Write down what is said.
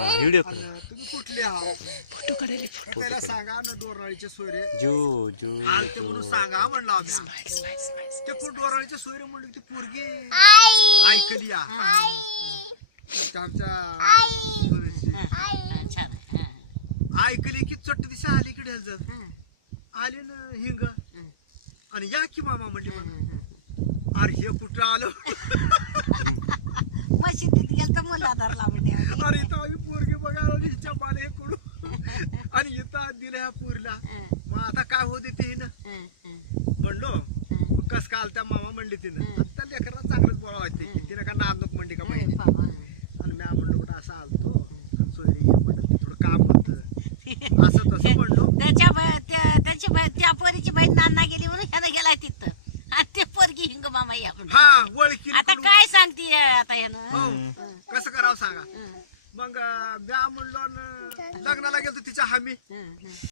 Video कर. आणि तुम्ही कुठले आहात फोटो काढायला त्याला सांगा ना डोरनाळीचे सोयरे जो जो आलते म्हणून सांगा म्हणलं आम्ही ते कोण डोरनाळीचे सोयरे म्हणलं की ती पोरगी ऐकली या आमच्या सोयरीची. ऐकली की चट्ट दिशा आली की ढेलजत आली ना हिंग आणि या की मामा म्हणली म्हणून अरे हे कुठं आलं मशिदीत गेलतो मुलाधार लावून द्या अरे इथं आम्ही पोरगी बघायला हिच्या पाले कडून आणि इथं दिलं ह्या पोरीला मग आता काय होते ते हिनं म्हणलो कस काल त्या मामा म्हणली तिनं त्या लेकराला चांगलंच बोलावं तिनं का नांदूक म्हणली का पाहिजे आणि म्या म्हणलो कुठं असं आलतो आणि सोयरी ये म्हणलं थोडं काम होतं असं तसं म्हणलो त्या पोरीची बहीण नाना गेली म्हणून ह्यानं गेलाय तिथं आणि ते पोरगी हिंग मामा या म्हणून. हा वळकी आता काय सांगते आता यानं हो कसं करावं सांगा मग म्या म्हणलो न लग्नाला गेलो तिच्या हामी